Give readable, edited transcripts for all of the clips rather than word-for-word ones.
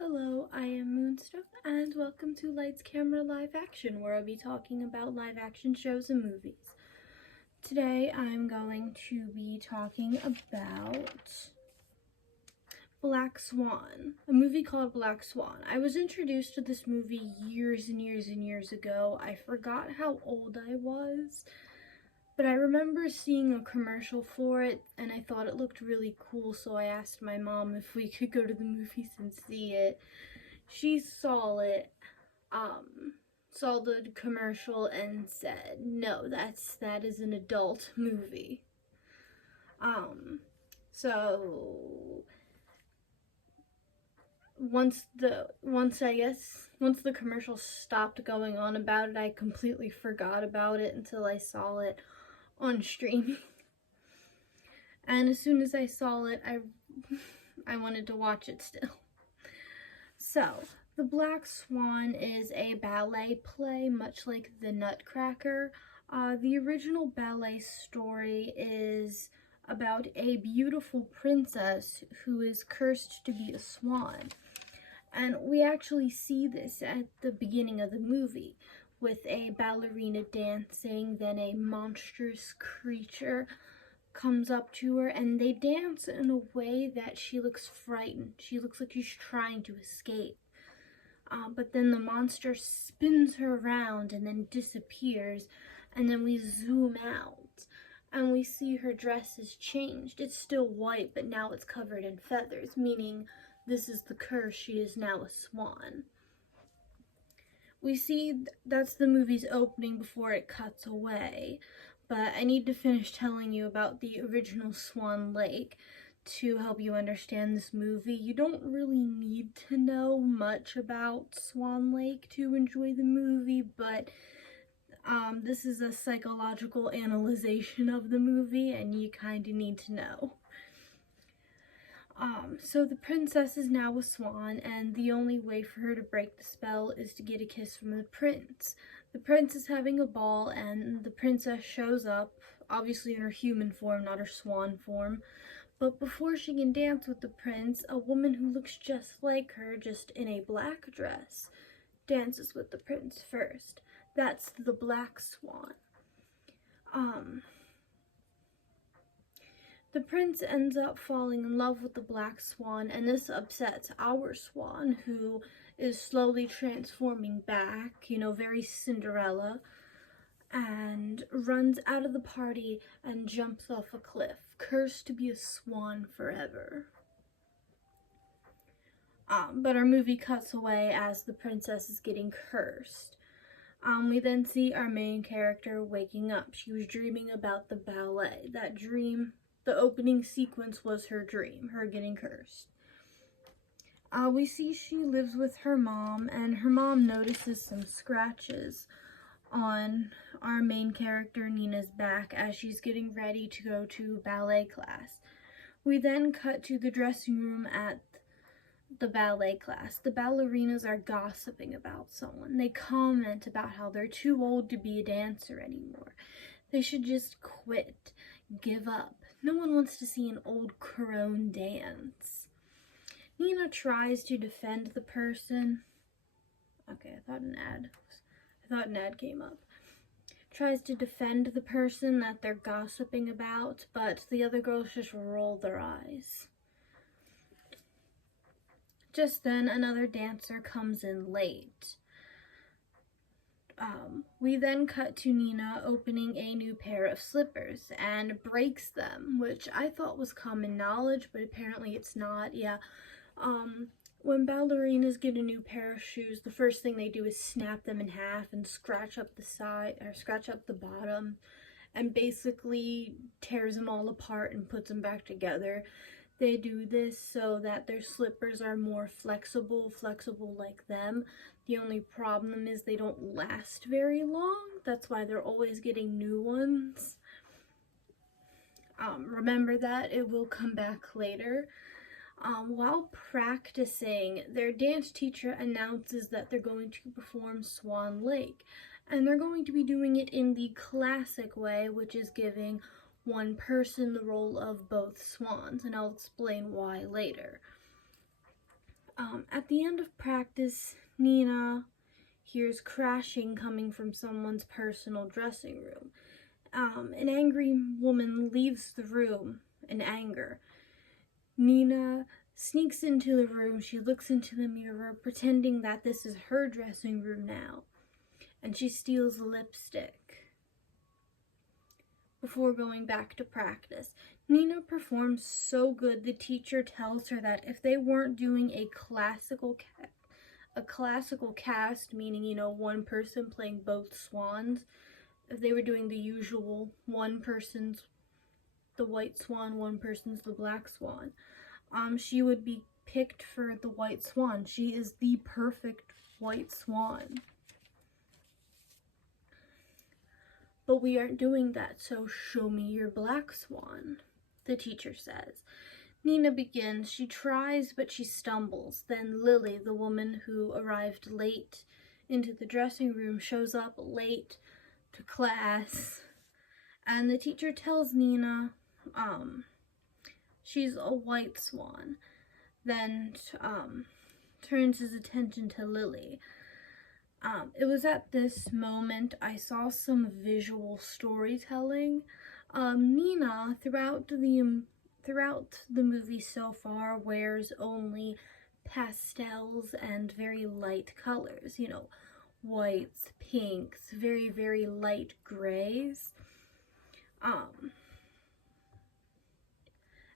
Hello, I am Moonstuff, and welcome to Lights Camera Live Action, where I'll be talking about live action shows and movies. Today I'm going to be talking about Black Swan, a movie called Black Swan. I was introduced to this movie years and years and years ago. I forgot how old I was, but I remember seeing a commercial for it, and I thought it looked really cool, so I asked my mom if we could go to the movies and see it. She saw it, saw the commercial and said, no, that is an adult movie. So once the commercial stopped going on about it, I completely forgot about it until I saw it on streaming. And as soon as I saw it, I wanted to watch it still. So, The Black Swan is a ballet play, much like The Nutcracker. The original ballet story is about a beautiful princess who is cursed to be a swan. And we actually see this at the beginning of the movie, with a ballerina dancing, then a monstrous creature comes up to her, and they dance in a way that she looks frightened. She looks like she's trying to escape. But then the monster spins her around and then disappears, and then we zoom out, and we see her dress is changed. It's still white, but now it's covered in feathers, meaning this is the curse. She is now a swan. We see that's the movie's opening before it cuts away. But I need to finish telling you about the original Swan Lake to help you understand this movie. You don't really need to know much about Swan Lake to enjoy the movie, but this is a psychological analyzation of the movie, and you kind of need to know. So the princess is now a swan, and the only way for her to break the spell is to get a kiss from the prince. The prince is having a ball, and the princess shows up, obviously in her human form, not her swan form. But before she can dance with the prince, a woman who looks just like her, just in a black dress, dances with the prince first. That's the Black Swan. The prince ends up falling in love with the Black Swan, and this upsets our swan, who is slowly transforming back, very Cinderella, and runs out of the party and jumps off a cliff, cursed to be a swan forever. But our movie cuts away as the princess is getting cursed. We then see our main character waking up. She was dreaming about the ballet. That dream, the opening sequence, was her dream, her getting cursed. We see she lives with her mom, and her mom notices some scratches on our main character Nina's back as she's getting ready to go to ballet class. We then cut to the dressing room at the ballet class. The ballerinas are gossiping about someone. They comment about how they're too old to be a dancer anymore. They should just quit, give up. No one wants to see an old crone dance. Nina tries to defend the person. Okay, I thought an ad came up. Tries to defend the person that they're gossiping about, but the other girls just roll their eyes. Just then, another dancer comes in late. We then cut to Nina opening a new pair of slippers and breaks them, which I thought was common knowledge, but apparently it's not. Yeah. When ballerinas get a new pair of shoes, the first thing they do is snap them in half and scratch up the side, or scratch up the bottom, and basically tears them all apart and puts them back together. They do this so that their slippers are more flexible like them. The only problem is they don't last very long. That's why they're always getting new ones. Remember that, it will come back later. While practicing, their dance teacher announces that they're going to perform Swan Lake, and they're going to be doing it in the classic way, which is giving one person the role of both swans, and I'll explain why later. At the end of practice, Nina hears crashing coming from someone's personal dressing room. An angry woman leaves the room in anger. Nina sneaks into the room. She looks into the mirror, pretending that this is her dressing room now, and she steals lipstick. Before going back to practice, Nina performs so good the teacher tells her that if they weren't doing a classical cast, meaning, you know, one person playing both swans, if they were doing the usual one person's the white swan, one person's the black swan, she would be picked for the white swan. She is the perfect white swan. But we aren't doing that, so show me your black swan, the teacher says. Nina begins. She tries, but she stumbles. Then Lily, the woman who arrived late into the dressing room, shows up late to class. And the teacher tells Nina she's a white swan. Then turns his attention to Lily. It was at this moment I saw some visual storytelling. Nina, throughout the movie so far, wears only pastels and very light colors, you know, whites, pinks, very, very light grays.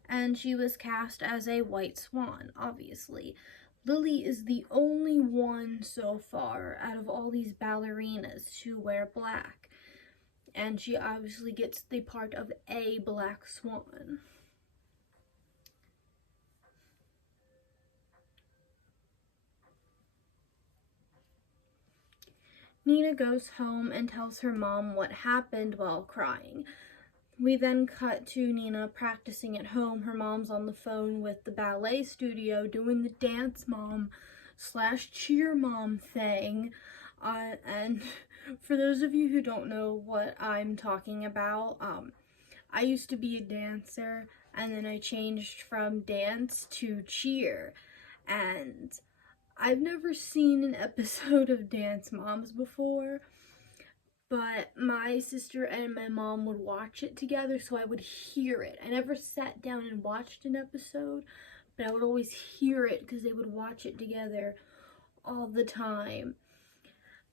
And she was cast as a white swan, obviously. Lily is the only one so far out of all these ballerinas to wear black. And she obviously gets the part of a black swan. Nina goes home and tells her mom what happened while crying. We then cut to Nina practicing at home. Her mom's on the phone with the ballet studio doing the dance mom / cheer mom thing. And for those of you who don't know what I'm talking about, I used to be a dancer, and then I changed from dance to cheer. And I've never seen an episode of Dance Moms before, but my sister and my mom would watch it together, so I would hear it. I never sat down and watched an episode, but I would always hear it because they would watch it together all the time.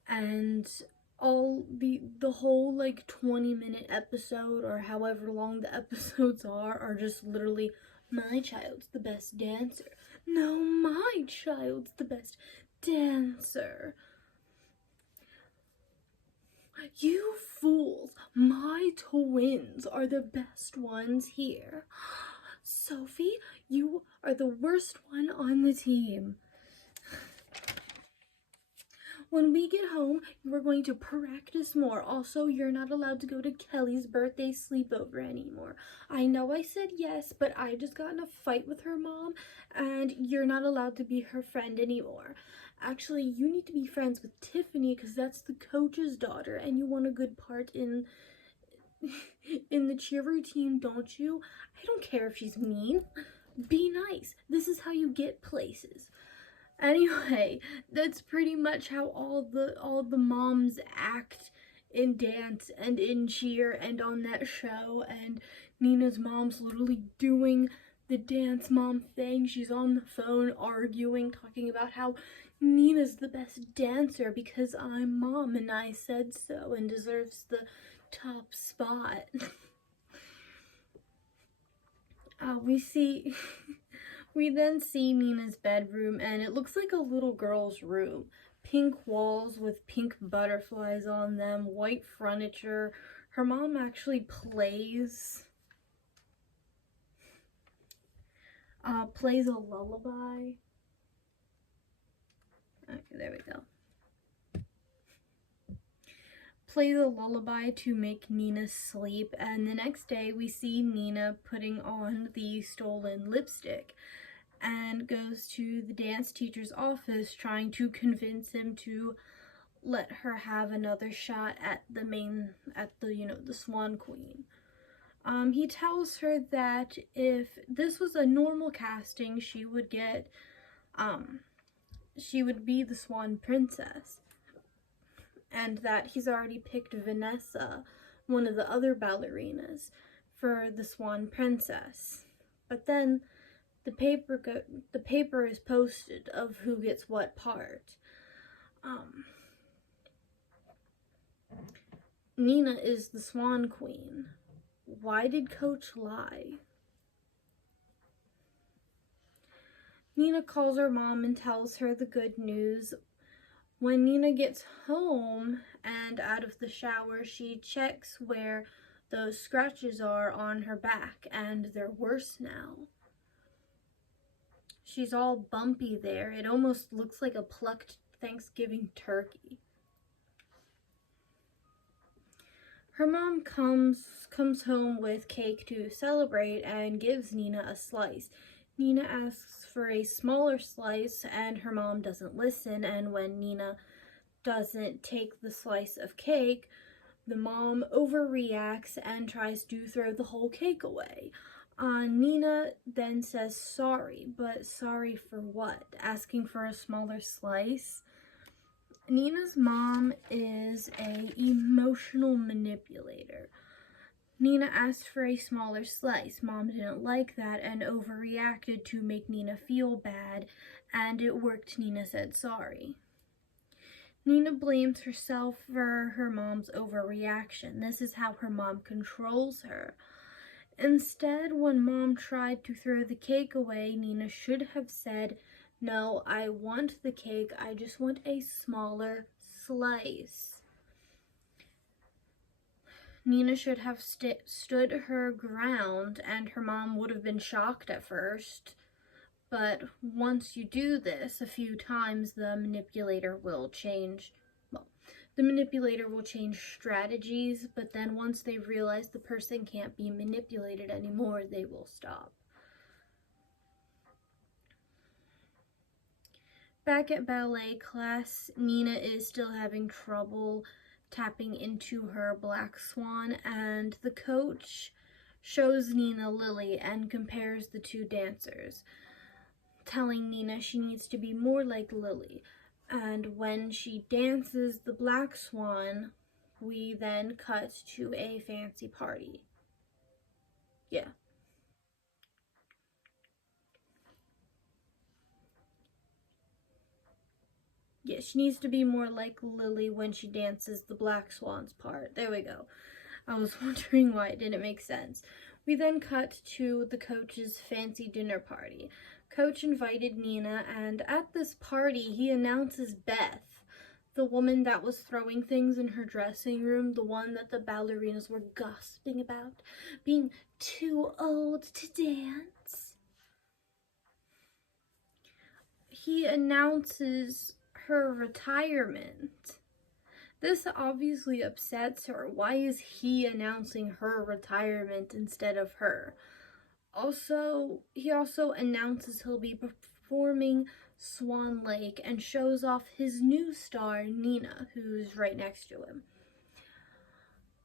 And all the whole like 20-minute episode, or however long the episodes are just literally, my child's the best dancer. No, my child's the best dancer. You fools, my twins are the best ones here. Sophie, you are the worst one on the team. When we get home, you are going to practice more. Also, you're not allowed to go to Kelly's birthday sleepover anymore. I know I said yes, but I just got in a fight with her mom, and you're not allowed to be her friend anymore. Actually, you need to be friends with Tiffany because that's the coach's daughter, and you want a good part in the cheer routine, don't you? I don't care if she's mean. Be nice. This is how you get places. Anyway, that's pretty much how all the moms act in dance and in cheer and on that show. And Nina's mom's literally doing the dance mom thing. She's on the phone arguing, talking about how Nina's the best dancer because I'm mom and I said so and deserves the top spot. We then see Nina's bedroom, and it looks like a little girl's room. Pink walls with pink butterflies on them, white furniture. Her mom actually plays a lullaby. Okay, there we go. Plays a lullaby to make Nina sleep, and the next day we see Nina putting on the stolen lipstick and goes to the dance teacher's office trying to convince him to let her have another shot at the Swan Queen. He tells her that if this was a normal casting, she would get she would be the Swan Princess, and that he's already picked Vanessa, one of the other ballerinas, for the Swan Princess. But then the paper is posted of who gets what part. Nina is the Swan Queen. Why did Coach lie? Nina calls her mom and tells her the good news. When Nina gets home and out of the shower, she checks where those scratches are on her back, and they're worse now. She's all bumpy there. It almost looks like a plucked Thanksgiving turkey. Her mom comes home with cake to celebrate and gives Nina a slice. Nina asks for a smaller slice, and her mom doesn't listen, and when Nina doesn't take the slice of cake, the mom overreacts and tries to throw the whole cake away. Nina then says sorry, but sorry for what? Asking for a smaller slice? Nina's mom is an emotional manipulator. Nina asked for a smaller slice. Mom didn't like that and overreacted to make Nina feel bad, and it worked. Nina said sorry. Nina blames herself for her mom's overreaction. This is how her mom controls her. Instead, when Mom tried to throw the cake away, Nina should have said, "No, I want the cake, I just want a smaller slice." Nina should have stood her ground, and her mom would have been shocked at first. But once you do this a few times, the manipulator will change strategies, but then once they realize the person can't be manipulated anymore, they will stop. Back at ballet class, Nina is still having trouble tapping into her black swan, and the coach shows Nina Lily and compares the two dancers, telling Nina she needs to be more like Lily. And when she dances the black swan, we then cut to a fancy party. Yeah. Yeah, she needs to be more like Lily when she dances the black swan's part. There we go. I was wondering why it didn't make sense. We then cut to the coach's fancy dinner party. Coach invited Nina, and at this party, he announces Beth, the woman that was throwing things in her dressing room, the one that the ballerinas were gossiping about, being too old to dance. He announces her retirement. This obviously upsets her. Why is he announcing her retirement instead of her? He also announces he'll be performing Swan Lake and shows off his new star, Nina, who's right next to him.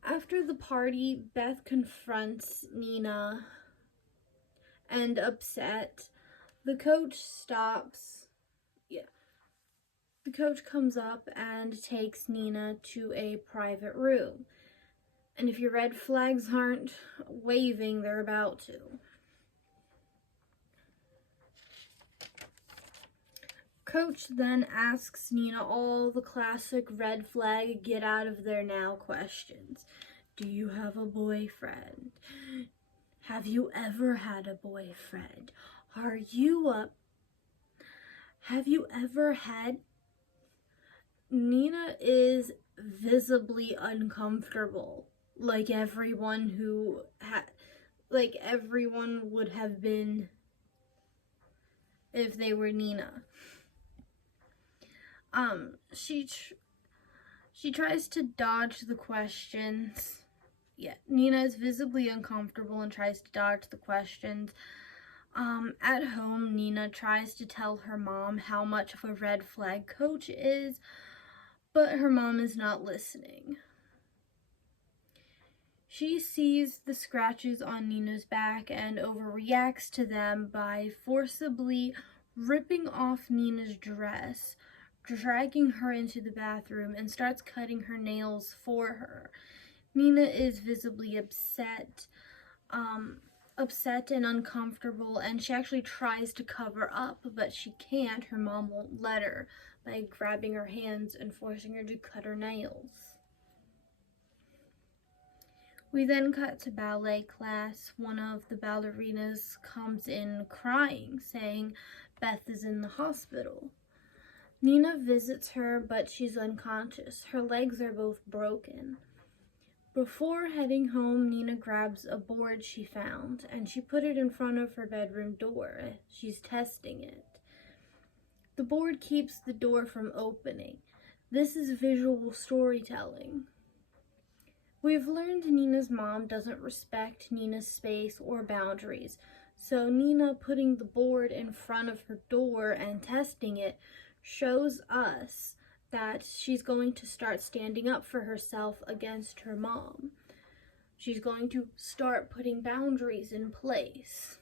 After the party, Beth confronts Nina and upset. The coach stops. The coach comes up and takes Nina to a private room. And if your red flags aren't waving, they're about to. Coach then asks Nina all the classic red flag, get out of there now questions. Do you have a boyfriend? Have you ever had a boyfriend? Have you ever had... Nina is visibly uncomfortable, like everyone would have been if they were Nina. She tries to dodge the questions. Yeah, Nina is visibly uncomfortable and tries to dodge the questions. At home, Nina tries to tell her mom how much of a red flag Coach is, but her mom is not listening. She sees the scratches on Nina's back and overreacts to them by forcibly ripping off Nina's dress, dragging her into the bathroom, and starts cutting her nails for her. Nina is visibly upset and uncomfortable, and she actually tries to cover up, but she can't. Her mom won't let her by grabbing her hands and forcing her to cut her nails. We then cut to ballet class. One of the ballerinas comes in crying, saying Beth is in the hospital. Nina visits her, but she's unconscious. Her legs are both broken. Before heading home, Nina grabs a board she found, and she put it in front of her bedroom door. She's testing it. The board keeps the door from opening. This is visual storytelling. We've learned Nina's mom doesn't respect Nina's space or boundaries, so Nina putting the board in front of her door and testing it shows us that she's going to start standing up for herself against her mom. She's going to start putting boundaries in place.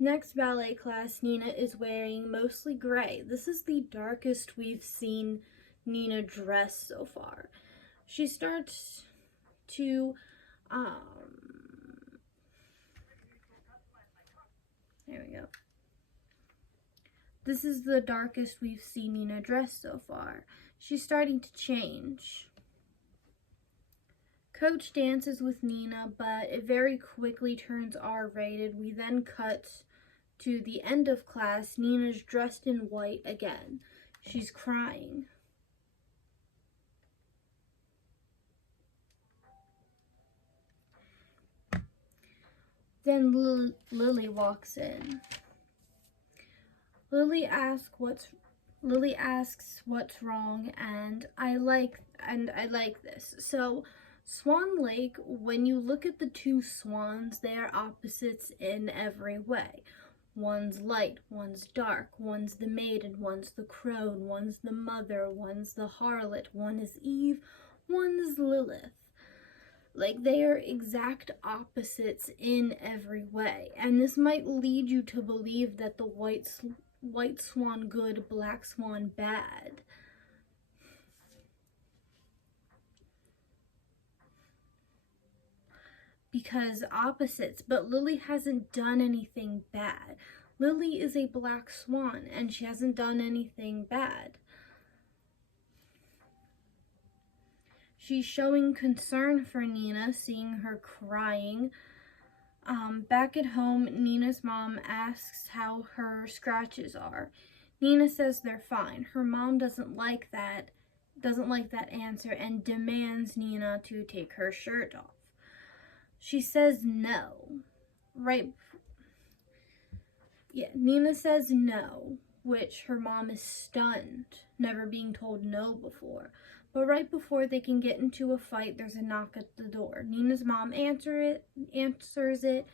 Next ballet class, Nina is wearing mostly gray. This is the darkest we've seen Nina dress so far. She starts to there we go. This is the darkest we've seen Nina dress so far. She's starting to change. Coach dances with Nina, but it very quickly turns R-rated. We then cut to the end of class. Nina's dressed in white again. She's crying. Then Lily walks in. Lily asks what's wrong, and I like this. So Swan Lake, when you look at the two swans, they are opposites in every way. One's light, one's dark, one's the maiden, one's the crone, one's the mother, one's the harlot, one is Eve, one is Lilith. Like, they are exact opposites in every way, and this might lead you to believe that the white swan good, black swan bad. Because opposites, but Lily hasn't done anything bad. Lily is a black swan, and she hasn't done anything bad. She's showing concern for Nina, seeing her crying. Back at home, Nina's mom asks how her scratches are. Nina says they're fine. Her mom doesn't like that answer and demands Nina to take her shirt off. She says no. Nina says no, which her mom is stunned, never being told no before. But right before they can get into a fight, there's a knock at the door. Nina's mom answers it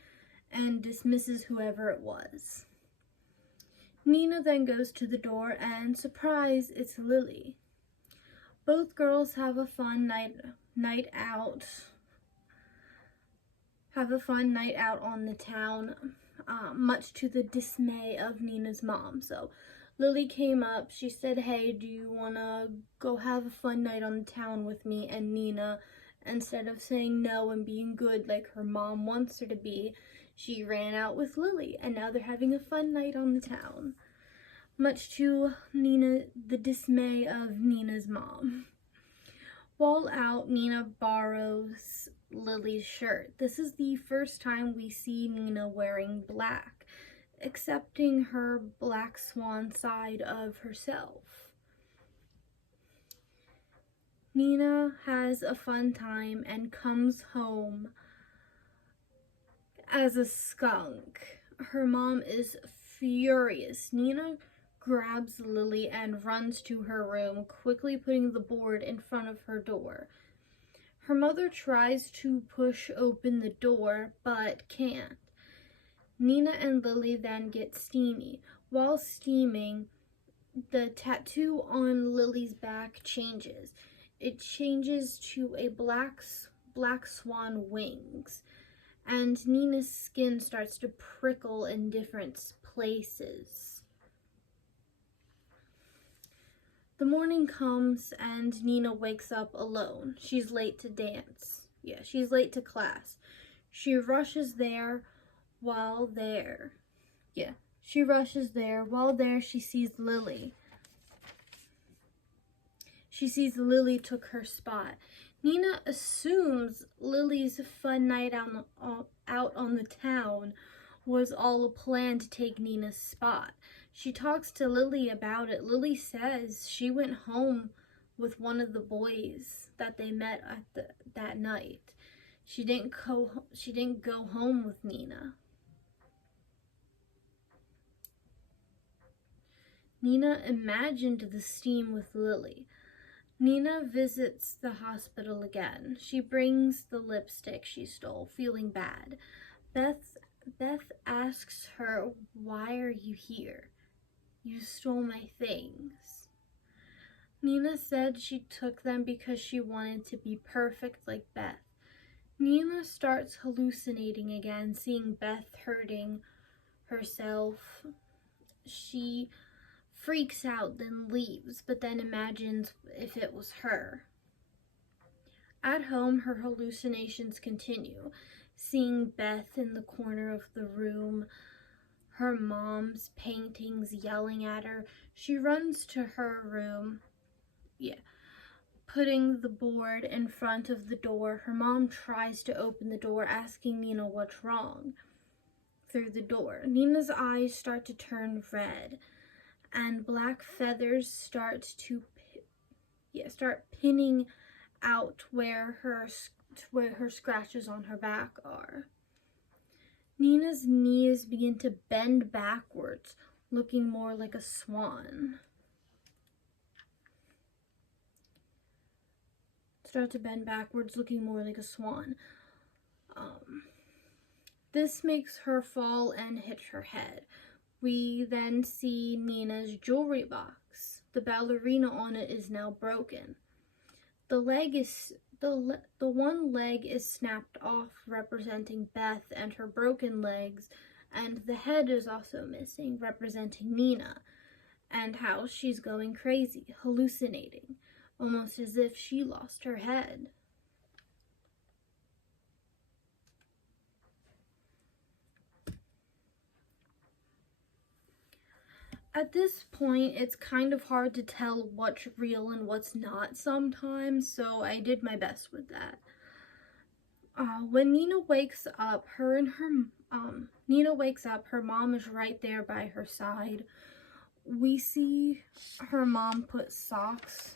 and dismisses whoever it was. Nina then goes to the door and, surprise, it's Lily. Both girls have a fun night out on the town, much to the dismay of Nina's mom. So Lily came up, she said, hey, do you want to go have a fun night on the town with me? And Nina, instead of saying no and being good like her mom wants her to be, she ran out with Lily, and now they're having a fun night on the town, much to the dismay of Nina's mom. While out, Nina borrows Lily's shirt. This is the first time we see Nina wearing black, accepting her black swan side of herself. Nina has a fun time and comes home as a skunk. Her mom is furious. Nina grabs Lily and runs to her room, quickly putting the board in front of her door. Her mother tries to push open the door, but can't. Nina and Lily then get steamy. While steaming, the tattoo on Lily's back changes. It changes to a black swan wings. and Nina's skin starts to prickle in different places. The morning comes and Nina wakes up alone. She's late to dance. Yeah, she's late to class. She rushes there while there. While there, she sees Lily. She sees Lily took her spot. Nina assumes Lily's fun night out on the town was all a plan to take Nina's spot. She talks to Lily about it. Lily says she went home with one of the boys that they met at that night. She didn't go home with Nina. Nina imagined the steam with Lily. Nina visits the hospital again. She brings the lipstick she stole, feeling bad. Beth asks her, "Why are you here? You stole my things." Nina said she took them because she wanted to be perfect like Beth. Nina starts hallucinating again, seeing Beth hurting herself. She freaks out, then leaves, but then imagines if it was her. At home, her hallucinations continue, seeing Beth in the corner of the room, her mom's paintings yelling at her. She runs to her room, putting the board in front of the door. Her mom tries to open the door, asking Nina what's wrong. Through the door, Nina's eyes start to turn red, and black feathers start pinning out where her scratches on her back are. Nina's knees begin to bend backwards, looking more like a swan. This makes her fall and hit her head. We then see Nina's jewelry box. The ballerina on it is now broken. The one leg is snapped off, representing Beth and her broken legs, and the head is also missing, representing Nina, and how she's going crazy, hallucinating, almost as if she lost her head. At this point, it's kind of hard to tell what's real and what's not sometimes, so I did my best with that. When Nina wakes up, her mom is right there by her side. We see her mom put socks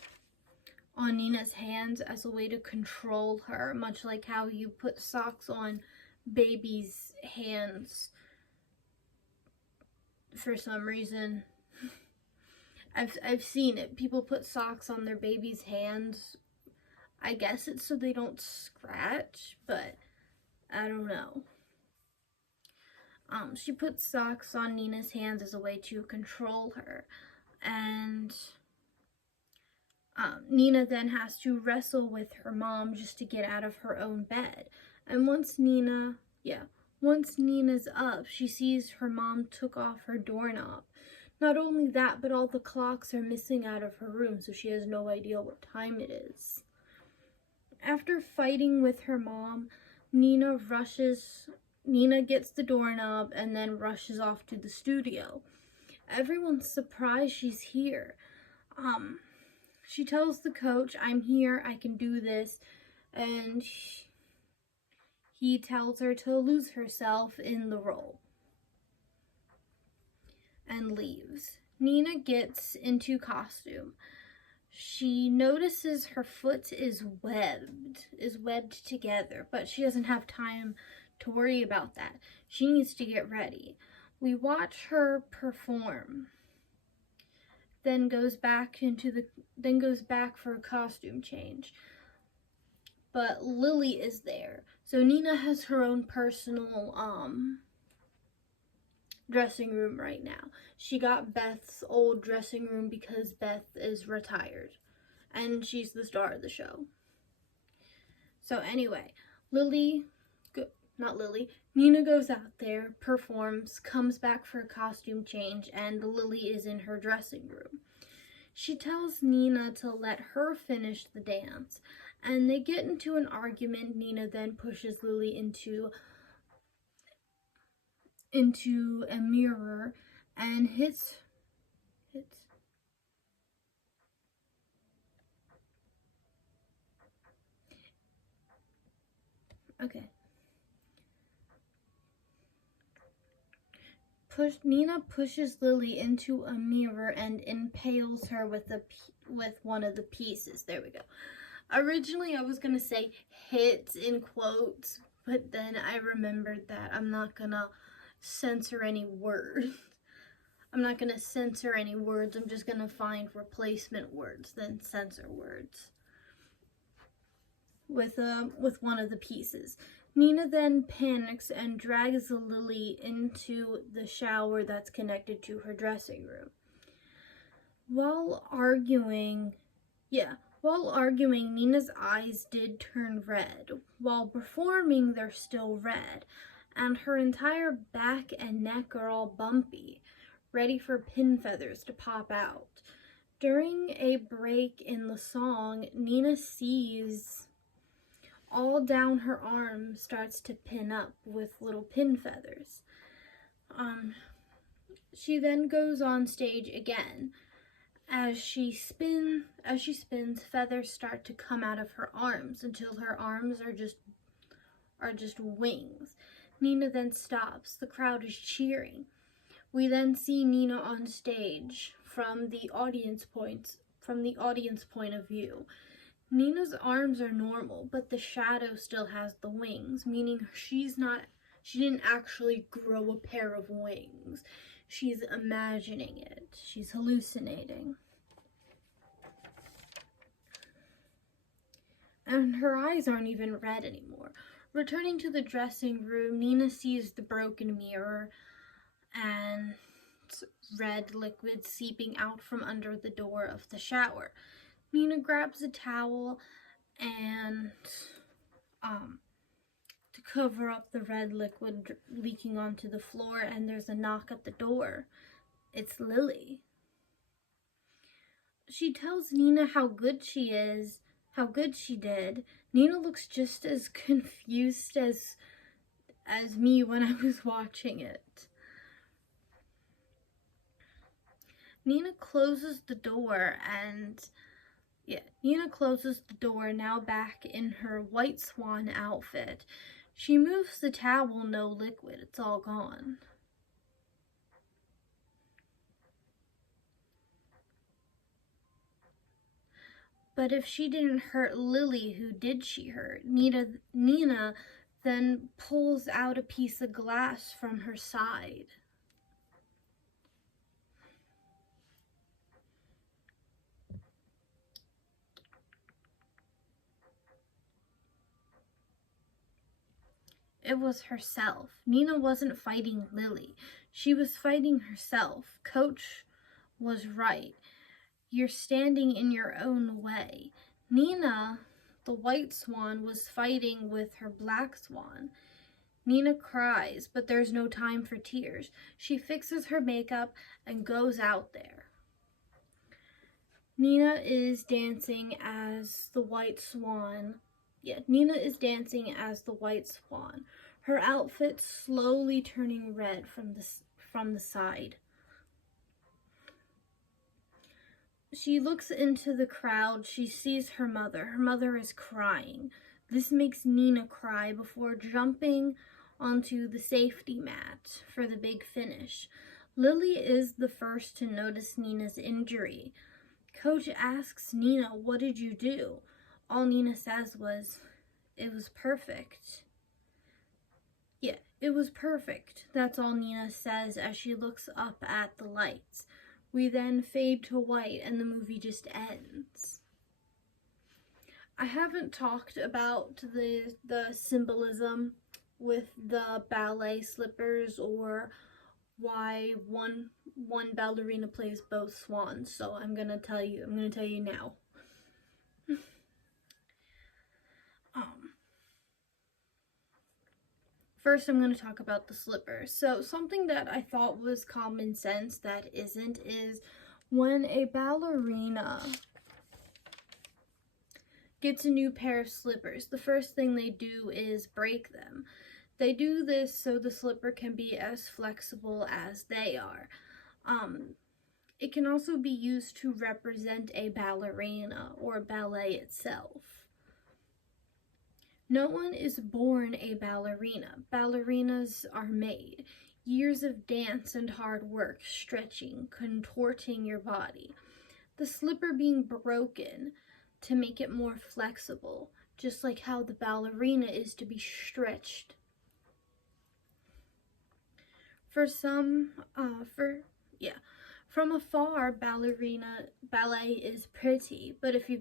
on Nina's hands as a way to control her, much like how you put socks on babies' hands for some reason. I've seen it. People put socks on their baby's hands. I guess it's so they don't scratch, but I don't know. She puts socks on Nina's hands as a way to control her, and Nina then has to wrestle with her mom just to get out of her own bed. And once Nina's up, she sees her mom took off her doorknob. Not only that, but all the clocks are missing out of her room, so she has no idea what time it is. After fighting with her mom, Nina gets the doorknob and then rushes off to the studio. Everyone's surprised she's here. She tells the coach, "I'm here, I can do this," and he tells her to lose herself in the role and leaves. Nina gets into costume. She notices her foot is webbed together, but she doesn't have time to worry about that. She needs to get ready. We watch her perform, then goes back for a costume change. But Lily is there. So Nina has her own personal dressing room right now. She got Beth's old dressing room because Beth is retired and she's the star of the show. So anyway, Lily not Lily. Nina goes out there, performs, comes back for a costume change, and Lily is in her dressing room. She tells Nina to let her finish the dance, and they get into an argument. Nina then pushes Lily into a mirror and hits okay. Nina pushes Lily into a mirror and impales her with one of the pieces. There we go. Originally, I was gonna say hits in quotes, but then I remembered that I'm not gonna censor any words. I'm not gonna censor any words. I'm just gonna find replacement words, then censor words with one of the pieces. Nina then panics and drags Lily into the shower that's connected to her dressing room. While arguing, Nina's eyes did turn red. While performing, they're still red, and her entire back and neck are all bumpy, ready for pin feathers to pop out. During a break in the song, Nina sees all down her arm starts to pin up with little pin feathers. She then goes on stage again. As she spins, feathers start to come out of her arms until her arms are just wings. Nina then stops. The crowd is cheering. We then see Nina on stage from the audience point of view. Nina's arms are normal, but the shadow still has the wings, meaning she didn't actually grow a pair of wings. She's imagining it. She's hallucinating. And her eyes aren't even red anymore. Returning to the dressing room, Nina sees the broken mirror and red liquid seeping out from under the door of the shower. Nina grabs a towel and to cover up the red liquid leaking onto the floor, and there's a knock at the door. It's Lily. She tells Nina how good she did. Nina looks just as confused as me when I was watching it. Nina closes the door now back in her white swan outfit. She moves the towel, no liquid, it's all gone. But if she didn't hurt Lily, who did she hurt? Nina then pulls out a piece of glass from her side. It was herself. Nina wasn't fighting Lily. She was fighting herself. Coach was right. You're standing in your own way. Nina, the white swan, was fighting with her black swan. Nina cries, but there's no time for tears. She fixes her makeup and goes out there. Nina is dancing as the white swan. Nina is dancing as the white swan. Her outfit slowly turning red from the side. She looks into the crowd. She sees her mother. Her mother is crying. This makes Nina cry before jumping onto the safety mat for the big finish. Lily is the first to notice Nina's injury. Coach asks Nina, "What did you do?" All Nina says was, "It was perfect." It was perfect. That's all Nina says as she looks up at the lights. We then fade to white and the movie just ends. I haven't talked about the symbolism with the ballet slippers or why one ballerina plays both swans, so I'm gonna tell you now. First, I'm going to talk about the slippers. So something that I thought was common sense that isn't is when a ballerina gets a new pair of slippers, the first thing they do is break them. They do this so the slipper can be as flexible as they are. It can also be used to represent a ballerina or ballet itself. No one is born a ballerina. Ballerinas are made. Years of dance and hard work, stretching, contorting your body. The slipper being broken to make it more flexible, just like how the ballerina is to be stretched. From afar, ballet is pretty, but if you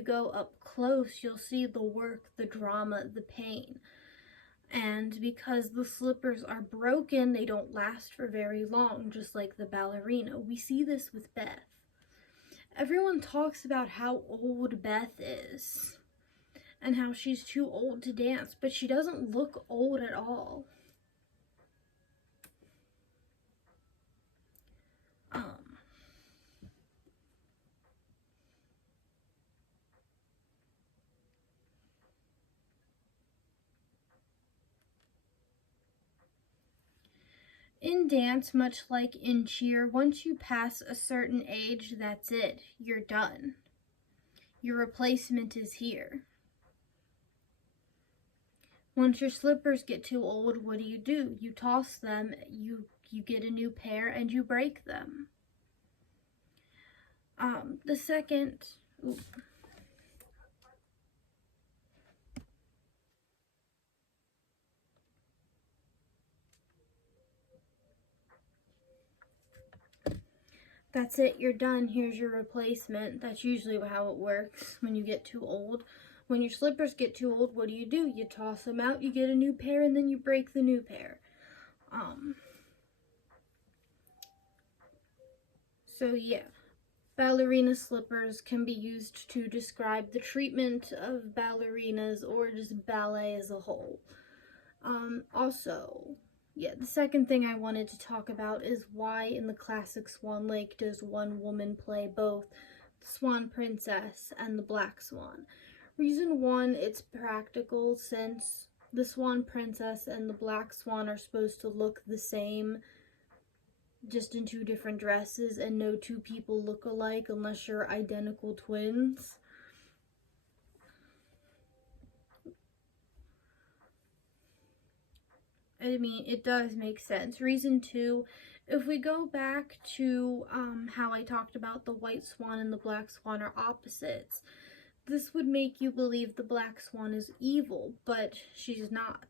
go up close, you'll see the work, the drama, the pain. And because the slippers are broken, they don't last for very long, just like the ballerina. We see this with Beth. Everyone talks about how old Beth is and how she's too old to dance, but she doesn't look old at all. In dance, much like in cheer, once you pass a certain age, that's it. You're done. Your replacement is here. Once your slippers get too old, what do? You toss them, you get a new pair, and you break them. The second... Ooh. That's it, you're done, here's your replacement. That's usually how it works when you get too old. When your slippers get too old, what do? You toss them out, you get a new pair, and then you break the new pair. So yeah, ballerina slippers can be used to describe the treatment of ballerinas or just ballet as a whole. The second thing I wanted to talk about is why in the classic Swan Lake does one woman play both the Swan Princess and the Black Swan. Reason one, it's practical since the Swan Princess and the Black Swan are supposed to look the same, just in two different dresses, and no two people look alike unless you're identical twins. I mean, it does make sense. Reason two, if we go back to how I talked about the white swan and the black swan are opposites, this would make you believe the black swan is evil, but she's not.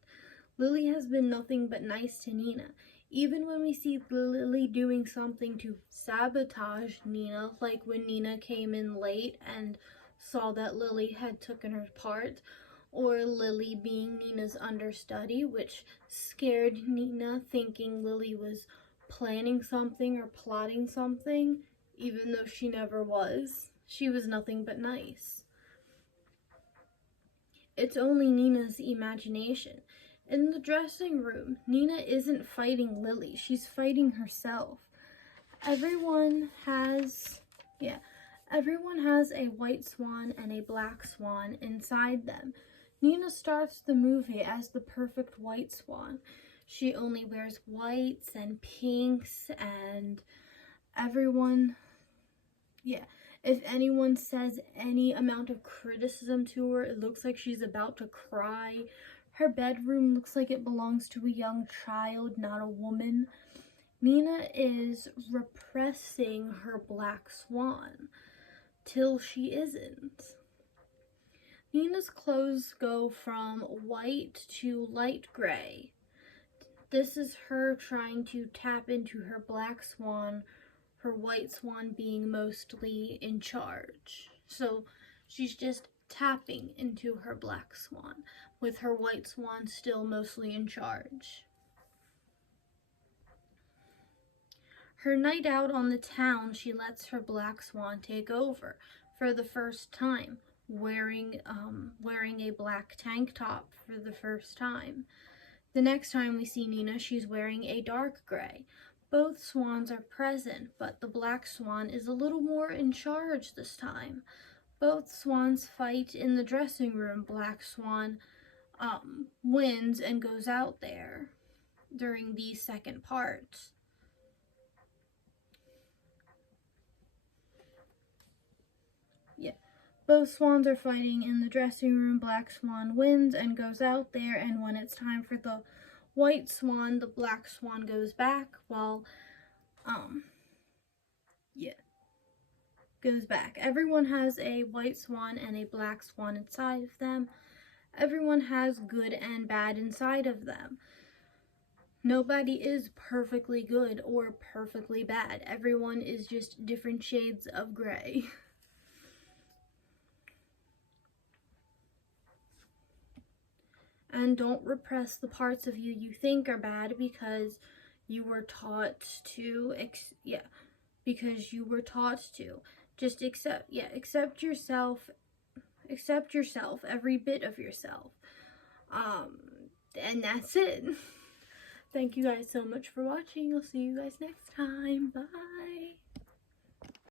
Lily has been nothing but nice to Nina. Even when we see Lily doing something to sabotage Nina, like when Nina came in late and saw that Lily had taken her part, or Lily being Nina's understudy, which scared Nina, thinking Lily was planning something or plotting something, even though she never was. She was nothing but nice. It's only Nina's imagination. In the dressing room, Nina isn't fighting Lily, she's fighting herself. Everyone has a white swan and a black swan inside them. Nina starts the movie as the perfect white swan. She only wears whites and pinks, and if anyone says any amount of criticism to her, it looks like she's about to cry. Her bedroom looks like it belongs to a young child, not a woman. Nina is repressing her black swan till she isn't. Nina's clothes go from white to light gray. This is her trying to tap into her black swan, her white swan being mostly in charge. So she's just tapping into her black swan, with her white swan still mostly in charge. Her night out on the town, she lets her black swan take over for the first time, wearing a black tank top for the first time. The next time we see Nina, she's wearing a dark gray. Both swans are present, but the black swan is a little more in charge this time. Both swans fight in the dressing room. Black swan wins and goes out there during the second part. Yeah. Both swans are fighting in the dressing room. Black swan wins and goes out there, and when it's time for the white swan, the black swan goes back while goes back. Everyone has a white swan and a black swan inside of them. Everyone has good and bad inside of them. Nobody is perfectly good or perfectly bad. Everyone is just different shades of gray. And don't repress the parts of you think are bad because you were taught to, because you were taught to. Just accept yourself, every bit of yourself. And that's it. Thank you guys so much for watching. I'll see you guys next time. Bye.